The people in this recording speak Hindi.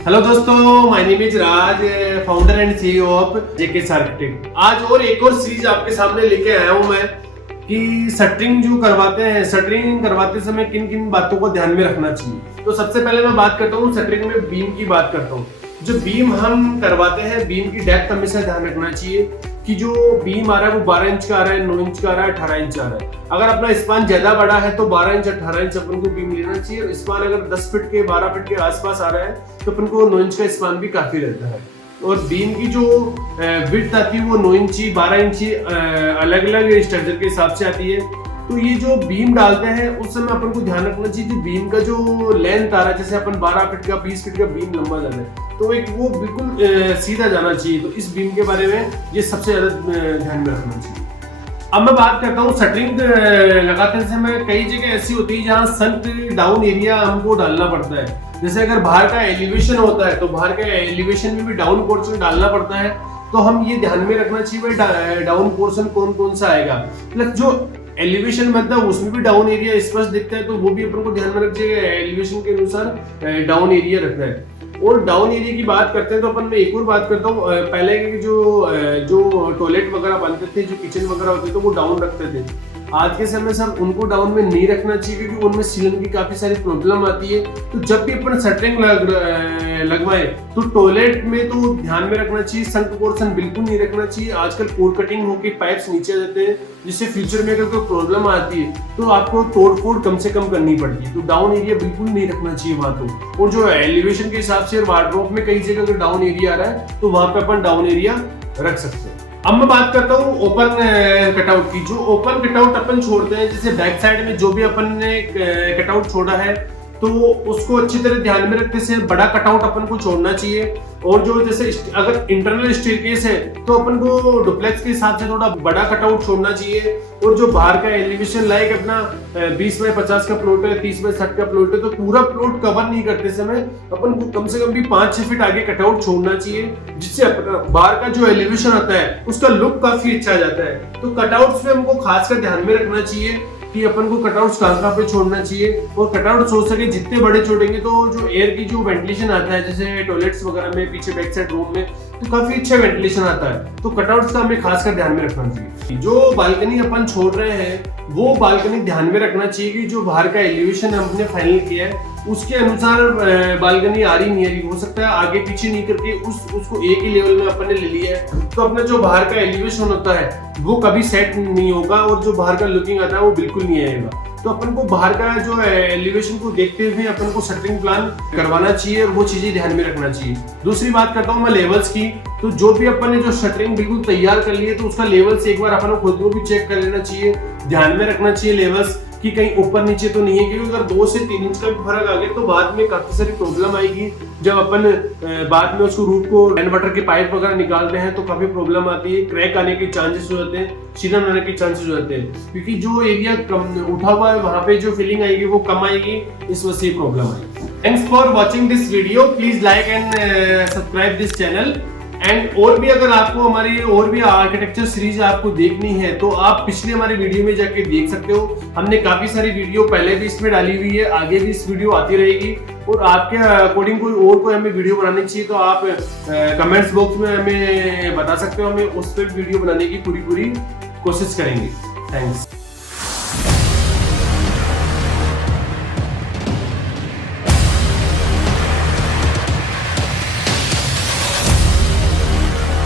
हेलो दोस्तों, my name is Raj, founder and CEO of JK architect. आज और एक और सीरीज आपके सामने लेके आया हूं मैं कि शटरिंग जो करवाते हैं, शटरिंग करवाते समय किन किन बातों को ध्यान में रखना चाहिए। तो सबसे पहले मैं बात करता हूँ शटरिंग में बीम की बात करता हूँ। जो बीम हम करवाते हैं, बीम की डेप्थ हमेशा ध्यान रखना चाहिए कि जो बीम आ रहा है वो 12 इंच का आ रहा है, 9 इंच का आ रहा है, 18 इंच आ रहा है। अगर अपना स्पान ज्यादा बड़ा है तो 12 इंच 18 इंच अपन को बीम लेना चाहिए। स्पान अगर 10 फीट के 12 फीट के आसपास आ रहा है तो अपन को 9 इंच का स्पान भी काफी रहता है। और बीम की जो विड्थ आती है वो 9 इंची 12 इंची अलग अलग स्ट्रक्चर के हिसाब से आती है। तो ये जो बीम डालते हैं उस समय अपन को ध्यान रखना चाहिए, जो बीम का जो लेंथ आ रहा है, जैसे अपन 12 फीट का 20 फीट का बीम लंबा जाना है तो एक वो बिल्कुल सीधा जाना चाहिए। तो इस बीम के बारे में ये सबसे ज्यादा ध्यान में रखना चाहिए। अब मैं बात करता हूँ शटरिंग लगाते समय कई जगह ऐसी होती है जहाँ संक डाउन एरिया हमको डालना पड़ता है। जैसे अगर बाहर का एलिवेशन होता है तो बाहर का एलिवेशन में भी डाउन पोर्शन डालना पड़ता है। तो हम ये ध्यान में रखना चाहिए भाई डाउन पोर्शन कौन कौन सा आएगा। प्लस जो एलिवेशन मतलब उसमें भी डाउन एरिया स्पष्ट दिखता है तो वो भी अपन को ध्यान में रखिएगा, एलिवेशन के अनुसार डाउन एरिया रखना है। और डाउन एरिया की बात करते हैं तो अपन मैं एक और बात करता हूँ। पहले के जो टॉयलेट वगैरह बनते थे, जो किचन वगैरह होते थे तो वो डाउन रखते थे। आज के समय सर उनको डाउन में नहीं रखना चाहिए क्योंकि उनमें सीलन की काफी सारी प्रॉब्लम आती है। तो जब भी अपन शटरिंग लगवाए तो टॉयलेट में तो ध्यान में रखना चाहिए, संक पोर्शन बिल्कुल नहीं रखना चाहिए। आजकल कोर कटिंग होकर पाइप्स नीचे आ जाते हैं जिससे फ्यूचर में अगर कोई प्रॉब्लम आती है तो आपको तोड़फोड़ कम से कम करनी पड़ती है। तो डाउन एरिया बिल्कुल नहीं रखना चाहिए वहां तो। और जो एलिवेशन के हिसाब से वार्डरोब में कई जगह अगर डाउन एरिया आ रहा है तो वहां पे अपन डाउन एरिया रख सकते हैं। अब मैं बात करता हूँ ओपन कटआउट की। जो ओपन कटआउट अपन छोड़ते हैं, जैसे बैक साइड में जो भी अपन ने कटआउट छोड़ा है तो उसको अच्छी तरह ध्यान में रखते से बड़ा कटआउट अपन को छोड़ना चाहिए। और जो जैसे अगर इंटरनल स्टेयरकेस है तो अपन को डुप्लेक्स के हिसाब से थोड़ा बड़ा कटआउट छोड़ना चाहिए। और जो बाहर का एलिवेशन लाइक अपना 20 बाय 50 का प्लॉट है, 30 बाय 60 का प्लॉट है तो पूरा प्लॉट कवर नहीं करते समय अपन को कम से कम भी 5-6 फीट आगे कटआउट छोड़ना चाहिए, जिससे बाहर का जो एलिवेशन आता है उसका लुक काफी अच्छा आ जाता है। तो कटआउट्स पे हमको खासकर ध्यान में रखना चाहिए कि अपन को कटआउट्स कहाँ पे छोड़ना चाहिए। और कटआउट हो सके जितने बड़े छोड़ेंगे तो जो एयर की जो वेंटिलेशन आता है, जैसे टॉयलेट्स वगैरह में पीछे बैक साइड रूम में तो काफी अच्छा वेंटिलेशन आता है। तो कटआउट्स का हमें खासकर ध्यान में रखना चाहिए। जो बालकनी अपन छोड़ रहे हैं वो बालकनी ध्यान में रखना चाहिए कि जो बाहर का एलिवेशन हमने फाइनल किया है उसके अनुसार बालकनी आ रही नहीं आ रही। हो सकता है आगे पीछे नहीं करके उसको एक ही लेवल में अपन ने ले लिया है तो अपना जो बाहर का एलिवेशन होता है वो कभी सेट नहीं होगा और जो बाहर का लुकिंग आता है वो बिल्कुल नहीं आएगा। तो अपन को बाहर का जो एलिवेशन को देखते हुए अपन को शटरिंग प्लान करवाना चाहिए और वो चीजें ध्यान में रखना चाहिए। दूसरी बात करता हूँ मैं लेवल्स की। तो जो भी अपन ने जो शटरिंग बिल्कुल तैयार कर ली है तो उसका लेवल्स एक बार अपन को खुद को भी चेक कर लेना चाहिए, ध्यान में रखना चाहिए लेवल्स कि कहीं ऊपर नीचे तो नहीं है। क्योंकि अगर 2 से 3 इंच का भी फर्क आ गया तो बाद में काफी सारी प्रॉब्लम आएगी। जब अपन बाद में उसको रूट को रेन वाटर के पाइप वगैरह निकालते हैं तो काफी प्रॉब्लम आती है, क्रैक आने के चांसेस हो जाते हैं, छिलन आने के चांसेस हो जाते हैं। क्योंकि जो एरिया कम उठा हुआ है वहां पे जो फिलिंग आएगी वो कम आएगी, इस वजह से प्रॉब्लम आएगी। Thanks for watching this video. Please like and subscribe this channel. And और भी अगर आपको हमारी और भी आर्किटेक्चर सीरीज आपको देखनी है तो आप पिछले हमारे वीडियो में जाके देख सकते हो। हमने काफी सारी वीडियो पहले भी इसमें डाली हुई है, आगे भी इस वीडियो आती रहेगी। और आपके अकॉर्डिंग कोई हमें वीडियो बनानी चाहिए तो आप कमेंट्स बॉक्स में हमें बता सकते हो, हमें उस पर वीडियो बनाने की पूरी कोशिश करेंगे। थैंक्स।